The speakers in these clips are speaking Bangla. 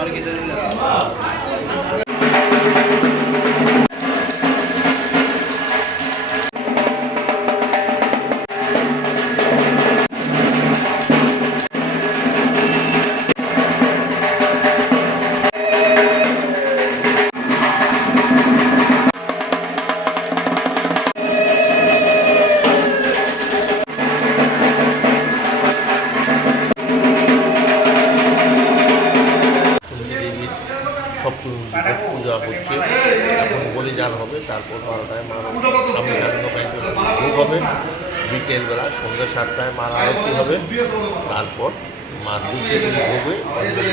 丸けてるんだ。সপ্তমী পূজা হচ্ছে। এখন বলিদান হবে তারপর বারোটায় মা আমি ভোগ হবে। বিকেলবেলা সন্ধ্যা সাতটায় মার আরতি হবে। তারপর মা দুটি হয়ে যাবে।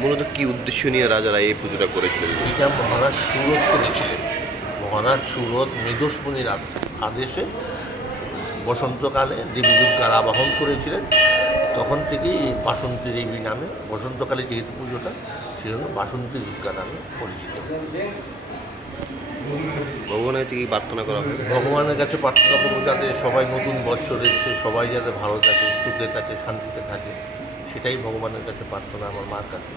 মূলত কী উদ্দেশ্য নিয়ে রাজারা এই পুজোটা করেছিলেন? এটা মহারাজ সুরত করেছিলেন। মহারাজ সুরত মেঘস্পনির আদেশে বসন্তকালে দেবী দুর্গার আবাহন করেছিলেন। তখন থেকেই এই বাসন্তী দেবী নামে বসন্তকালে যেহেতু পুজোটা সেজন্য বাসন্তী দুর্গা নামে পরিচিত। ভগবানের কাছে কি প্রার্থনা করা হয় ভগবানের কাছে প্রার্থনা করব যাতে সবাই নতুন বৎসর এসছে সবাই যাতে ভালো থাকে সুখে থাকে শান্তিতে থাকে। সেটাই ভগবানের কাছে প্রার্থনা আমার মার কাছে।